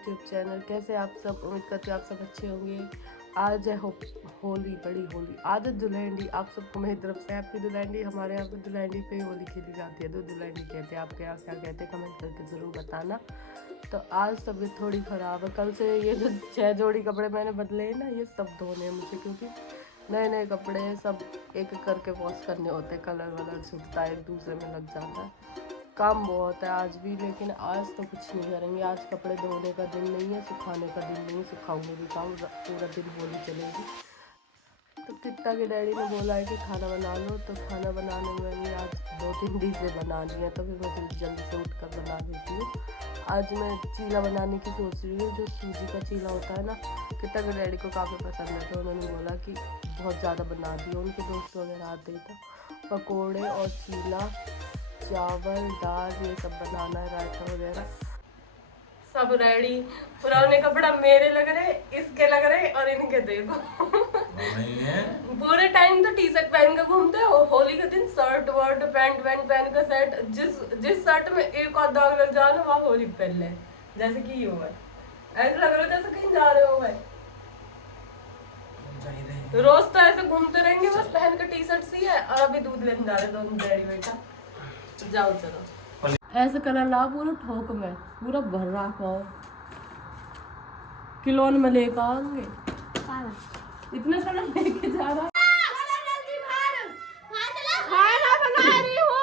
YouTube channel. कैसे आप सब, उम्मीद करती हूँ आप सब अच्छे होंगे। आज है होली, बड़ी होली, आज दुल्हनडी। आप सबको मेरी तरफ से हैप्पी दुल्हनडी। हमारे यहाँ पे दुल्हनडी पे ही होली खेली जाती है, तो दुल्हनडी कहते हैं। आपके यहाँ क्या कहते हैं कमेंट करके ज़रूर बताना। तो आज तबीयत थोड़ी ख़राब है। कल से ये जो 6 जोड़ी कपड़े मैंने बदले हैं ना, ये सब धोने हैं मुझे, क्योंकि नए नए कपड़े सब एक एक करके वॉश करने होते हैं। कलर वलर छूटता है, एक दूसरे में लग जाता है, काम बहुत है आज भी। लेकिन आज तो कुछ नहीं करेंगे। आज कपड़े धोने का दिन नहीं है, सुखाने का दिन नहीं है। सुखाऊंगे भी काम, पूरा दिन होली चलेगी। तो किट्टा के डैडी ने बोला है कि खाना बना लो, तो खाना बनाने में भी आज 2-3 डिशें बनानी है, तो फिर मैं जल्दी से उठकर बना लेती हूँ। आज मैं चीला बनाने की सोच रही हूँ, जो सूजी का चीला होता है ना। किट्टा के डैडी को काफ़ी पसंद है, तो उन्होंने बोला कि बहुत ज़्यादा बना दिया। उनके दोस्त वगैरह आते ही, तो पकोड़े और चीला, चावल, दाल, ये सब बनाना है, रायता वगैरह सब रेडी। पुराने कपड़ा मेरे लग रहे, इसके लग रहे, और इनके देखो पूरे टाइम तो टी शर्ट पहन के घूमते हो। होली के दिन शर्ट वर्ट पैंट वैंट पहन के सेट, जिस शर्ट में एक और दाग लग जाए ना, वहाँ होली पहन ले। जैसे कि ये हुआ है, ऐसा लग रहा है जैसे कहीं जा रहे हो भाई। रोज तो ऐसे घूमते रहेंगे बस पहन के टी शर्ट सी है, और अभी दूध लेने जा रहे दोनों डैडी बेटा। जाओ चलो, ऐसे कलर ला पूरा ठोक में, पूरा भर रखा किलोन में लेकर आएंगे। इतना कलर लेके जा रहा है। खाना बना रही हूँ।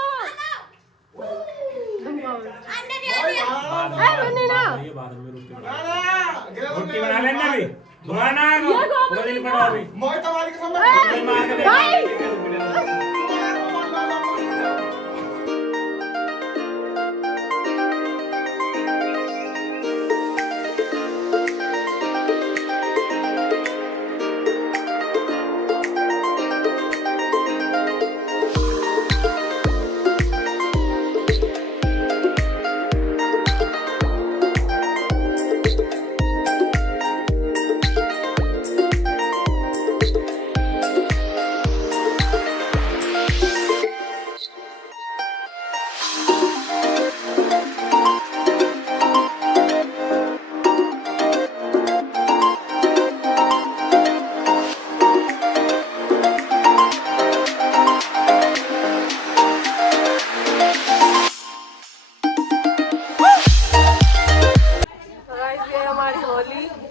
रोटी बना लेना भी बनाना पूरा दिन पड़ा अभी मोय तवारी के सामने मार के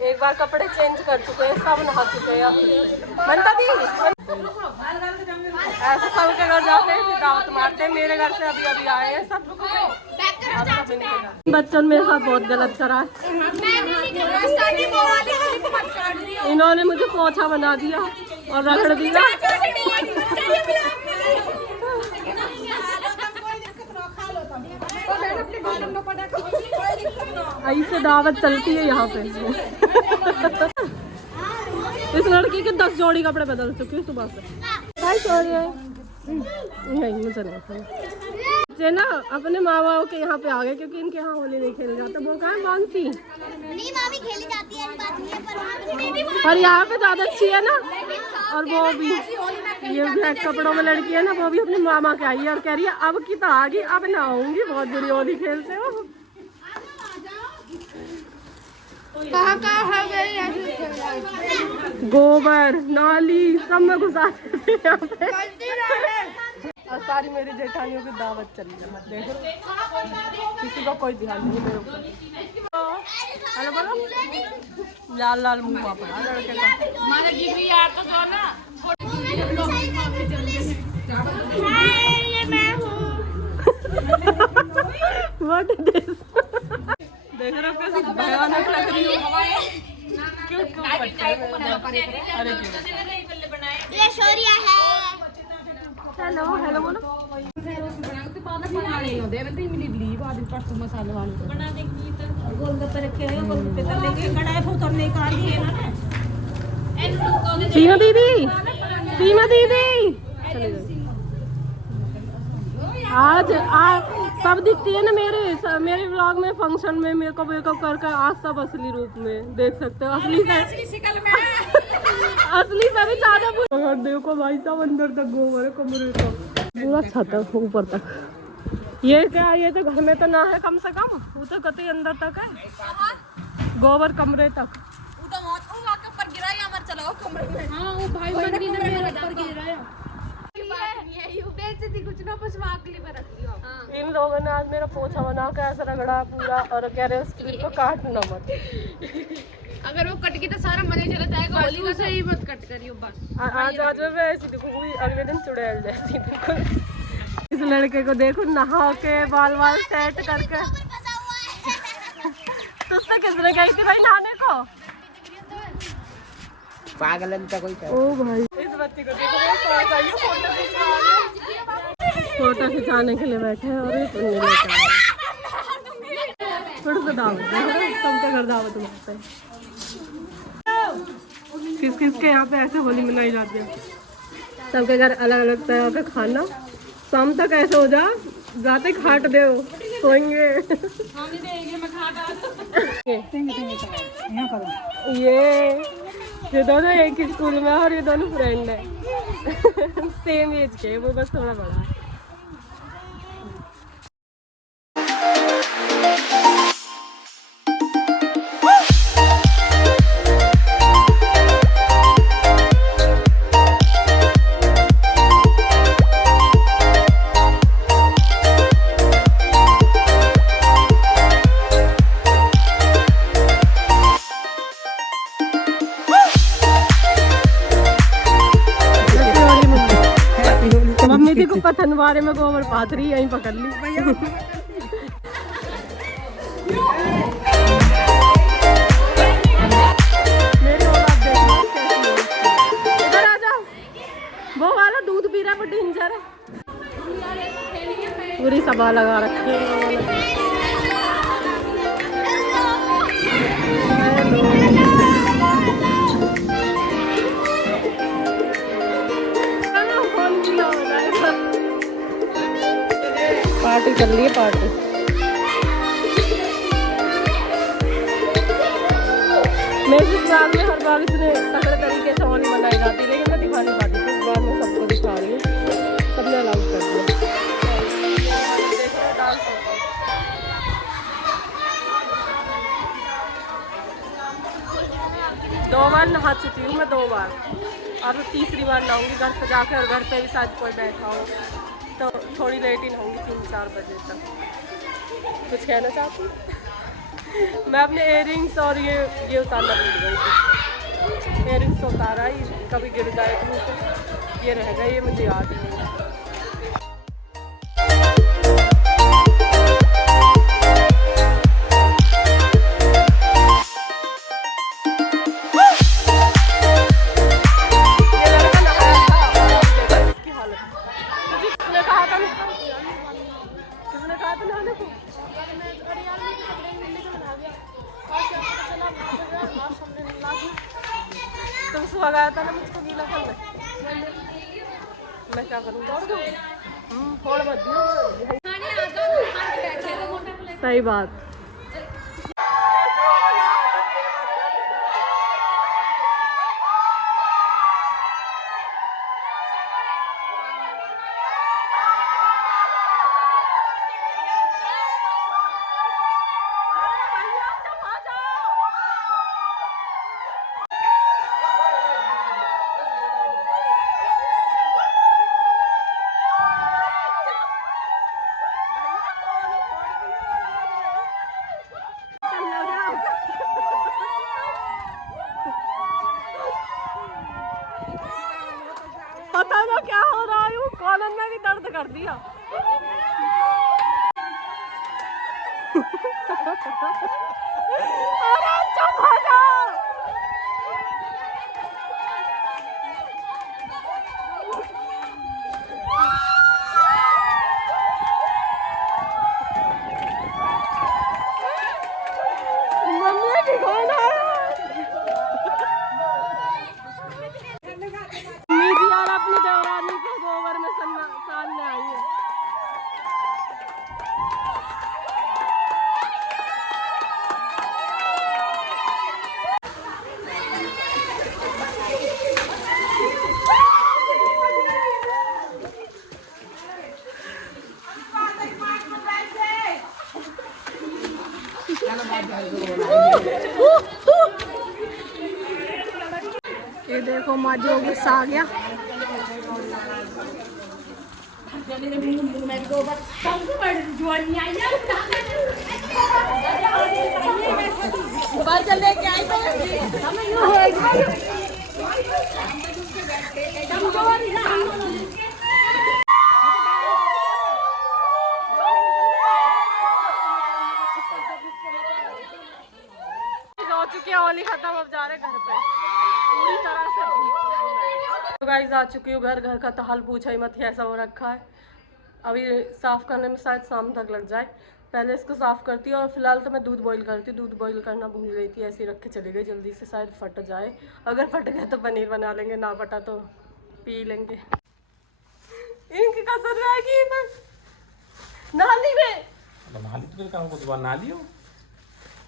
एक बार कपड़े चेंज कर चुके हैं, सब नहा चुके हैं। मनता दी ऐसे सबके घर जाते हैं, फिर दावत मारते हैं। मेरे घर से अभी अभी आए हैं सब। बच्चों ने मेरे साथ बहुत गलत करा है। इन्होंने मुझे पोछा बना दिया और रगड़ दिया। ऐसे दावत चलती है यहाँ पे। इस लड़की के 10 जोड़ी कपड़े बदल चुकी है सुबह से। मुझे नहीं ना अपने माँ बाप के यहाँ पे आ गए, क्योंकि इनके यहाँ होली नहीं खेली जाता। वो कहा मानसी नहीं मामी खेली जाती है, बात नहीं है, पर यहाँ पे ज्यादा अच्छी है ना। और वो भी ये ब्लैक कपड़ों में लड़की है ना, वो भी अपनी मामा के आई है और कह रही है अब की तो आ गई, अब ना आऊंगी, बहुत बुरी होली खेलते हो। गोबर नाली सब में घुसा देते हैं यहाँ पे। और सारी मेरी जेठानियों की दावत चली है, मत देखो किसी का कोई ध्यान नहीं मेरे ऊपर। हेलो बोलो, लाल लाल मुंह पड़ा लड़के का। What is this? देख रहे हो कैसी भयानक लग रही है। क्यों बच्चे? अरे ये शौर्या है। हेलो हेलो बोलो। सीमा दीदी, सीमा दीदी आज सब दिखती है ना मेरे व्लॉग में। फंक्शन में मेकअप वेकअप करके आज सब असली रूप में देख सकते हो। असली से भी ज्यादा। देखो भाई साहब अंदर तक गोबर है, कमरे तक पूरा छत है ऊपर तक। ये क्या, ये तो घर में तो ना है कम से कम, वो तो कतई अंदर तक है। गोबर कमरे तक। वो तो मौत वो आके ऊपर गिरा या मर चला कमरे में। हां वो भाई मंदी ने मेरे ऊपर गिरा है। बेइज्जती कुछ ना कुछ वाकली पर रख लियो। इन लोगों ने आज मेरा पोछा बना के ऐसा रगड़ा पूरा और कह रहे स्क्रीन को काटना मत। अगर वो कट गई तो सारा मजे चला जाएगा। होली का सही मत कट करियो बस। आज मैं ऐसी दिखूंगी अगले दिन चुड़ैल जैसी बिल्कुल। इस लड़के को देखो नहा के बाल वाल सेट करके। तुझसे किसने कही थी भाई नहाने को? पागल का कोई ओ भाई इस बच्ची को देखो फोटो खिंचाने के लिए बैठे हैं और ये सुनने लेके आए। थोड़ा सा दावत सबके घर दावत होता है। किस किस के यहाँ पे ऐसे होली मनाई जाती है। सबके घर अलग अलग तरह का खाना। शाम तक ऐसे हो जा जाते खाट दे सोएंगे। ये दोनों एक ही स्कूल में और ये दोनों फ्रेंड है। सेम एज के, वो बस थोड़ा बड़ा है। मम्मी थी को पथनवारे में गोबर पाथरी यहीं पकड़ ली। इधर आ जाओ। वो वाला दूध पी रहा है डेंजर है। पूरी सभा लगा रखी है। पार्टी चल रही है पार्टी। मेरे ससुराल में हर बार इतने तगड़े तरीके से होली मनाई जाती है लेकिन मैं दिखा नहीं पाती थी। इस बार मैं सबको दिखा रही हूँ। सबने अलाउ कर दिया। दो बार नहा चुकी हूँ मैं, 2 बार, और तीसरी बार नहाऊंगी घर पे जाकर। और घर पे भी शायद कोई बैठा हो तो थोड़ी लेट ही नहाऊंगी 3-4 बजे तक। कुछ कहना चाहती हूँ। मैं अपने इयररिंग्स और ये उतारना भूल गई थी। इयररिंग्स तो उतारा ही, कभी गिर जाए तो मुझे ये रह गया, ये मुझे याद ही नहीं। तुम सुबह गया था ना मुझको गीला करने। मैं क्या करूँ? छोड़ मत दियो। सही बात। पता ना क्या हो रहा है। कॉलन में भी दर्द कर दिया। अरे चुप हो जाओ। मम्मी भी कौन है? अपनी देवरानी को गोबर में सामने आई है। ये देखो माजी हो गुस्सा आ गया। लेके आई हो चुकी है होली खत्म, अब जा रहे घर पे पूरी तरह से भीग। तो गाइस आ चुकी हूँ घर का तो हाल पूछा ही मत, ऐसा हो रखा है। अभी साफ करने में शायद शाम तक लग जाए। पहले इसको साफ करती हूँ और फिलहाल तो मैं दूध बॉईल करती हूँ। दूध बॉईल करना भूल गई थी, ऐसे ही रख के चली गई जल्दी से, शायद फट जाए। अगर फट गया तो पनीर बना लेंगे, ना फटा तो पी लेंगे। इनकी कसर रहेगी बस नाली में। नाली तो फिर कहाँ को दोबारा नाली हो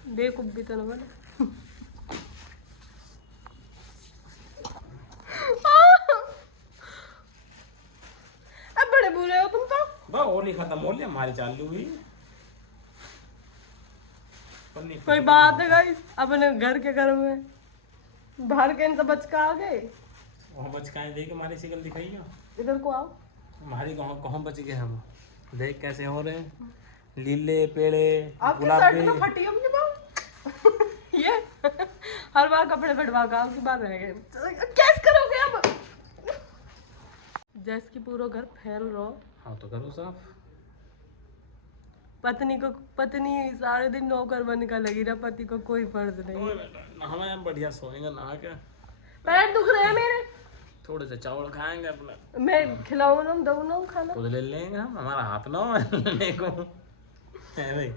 बेवकूफ भी तो ना बने। अब बड़े बुरे हो तुम तो। बा होली खत्म हो लिया, हमारी चालू हुई। कोई बात है गाइस, अपने घर में बाहर के इनसे बच के आ गए। वहाँ बचकाएं देख हमारी शिकल दिखाई हो। इधर को आओ। हमारी कहाँ बच गए हम, देख कैसे हो रहे हैं, लीले पेड़े आपकी शर्ट तो फटी होगी बाबू। ये हर बार कपड़े फटवा गाँव की बार रह गए। कैसे करोगे अब? जैसे कि पूरा घर फैल रहा। हाँ तो करो साफ। पत्नी सारे दिन नौकर बन कर लगी रहा, पति को कोई फर्ज नहीं। हमें बढ़िया सोएंगे नहा के। पैर दुख रहे हैं मेरे। थोड़े से चावल खाएंगे अपना, मैं खिलाऊं ना, दूं ना खाना। खुद ले लेंगे हम, हमारा हाथ ना हो लेने को है भाई।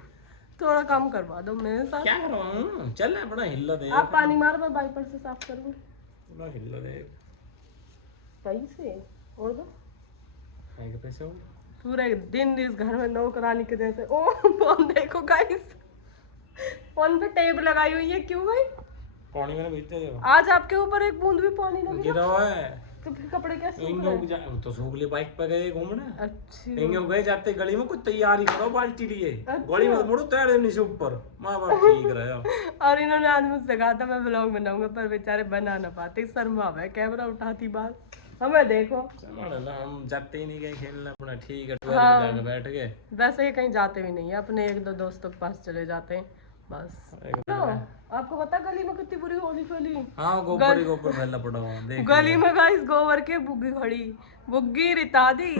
थोड़ा काम करवा दो मेरे साथ। क्या करवाऊं, चल अपना हिल्ला दे। आप पानी मार, मैं वाइपर से साफ करूंगी। अपना हिल्ला दे पैसे और दो। के पैसे हो पूरे दिन इस घर में नौकरानी के जैसे। ओ फोन देखो गाइस, फोन पे टेप लगाई हुई है। क्यों भाई? पानी मैंने भेजते दे। आज आपके ऊपर एक बूंद भी पानी नहीं गिरा हुआ है तो फिर कपड़े कैसे सूख इंगे रहे उग हैं? तो सूख ले, बाइक पे गए घूमने। अच्छी इंगे उग गए, जाते गली में कुछ तैयारी करो बाल्टी लिए। अच्छा। गली में मुड़ो तैर नीचे ऊपर, माँ बाप ठीक रहे हो। और इन्होंने आज मुझसे कहा था मैं ब्लॉग बनाऊंगा, पर बेचारे बना ना पाते, शर्मा है, कैमरा उठाती बात। हमें देखो हम जाते ही नहीं गए खेलने अपना, ठीक है 12 हाँ। पे जाके बैठ गए। वैसे ही कहीं जाते भी नहीं है, अपने एक दो दोस्तों के पास चले जाते हैं बस। तो आपको पता गली में कितनी बुरी होली फैली। हाँ गोबर फैला पड़ा हुआ देख। गली में गाइस गोबर के बुग्गी खड़ी, बुग्गी रिता दी।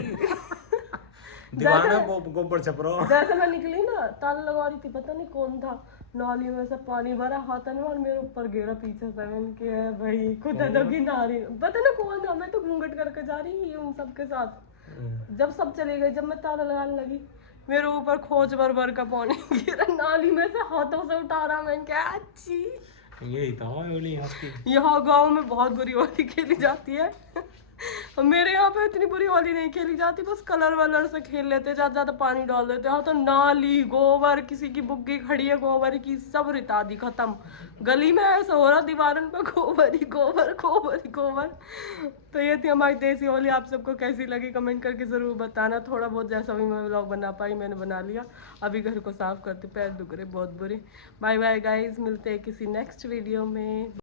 दीवाना गोबर छप रहा। जैसे मैं निकली ना, ताला लगा रही थी, पता नहीं कौन था, नाली में से पानी भरा, हाथ में और मेरे ऊपर गिरा पीछे से। मैंने कहा भाई खुदा जोगी नारी, पता ना कौन था। मैं तो घूंघट करके जा रही थी उन सबके साथ। जब सब चले गए, जब मैं ताला लगाने लगी, मेरे ऊपर खोज भर का पानी गिरा नाली में से, हाथों से उठा रहा। मैंने कहा अच्छी यही था होली यहाँ गांव में बहुत बुरी होली खेली जाती है। और मेरे यहाँ पे इतनी बुरी होली नहीं खेली जाती, बस कलर वलर से खेल लेते, ज्यादा ज्यादा पानी डाल देते। हाँ तो नाली गोबर, किसी की बुग्गी खड़ी है गोबर की, सब रिता दी, खत्म। गली में ऐसा हो रहा, दीवारन पे गोबर ही गोबर, गोबर ही गोबर। तो ये थी हमारी देसी होली। आप सबको कैसी लगी कमेंट करके जरूर बताना। थोड़ा बहुत जैसा भी मैं व्लॉग बना पाई मैंने बना लिया। अभी घर को साफ करते, पैर दुख रहे बहुत बुरे। बाय बाय गाइज, मिलते हैं किसी नेक्स्ट वीडियो में।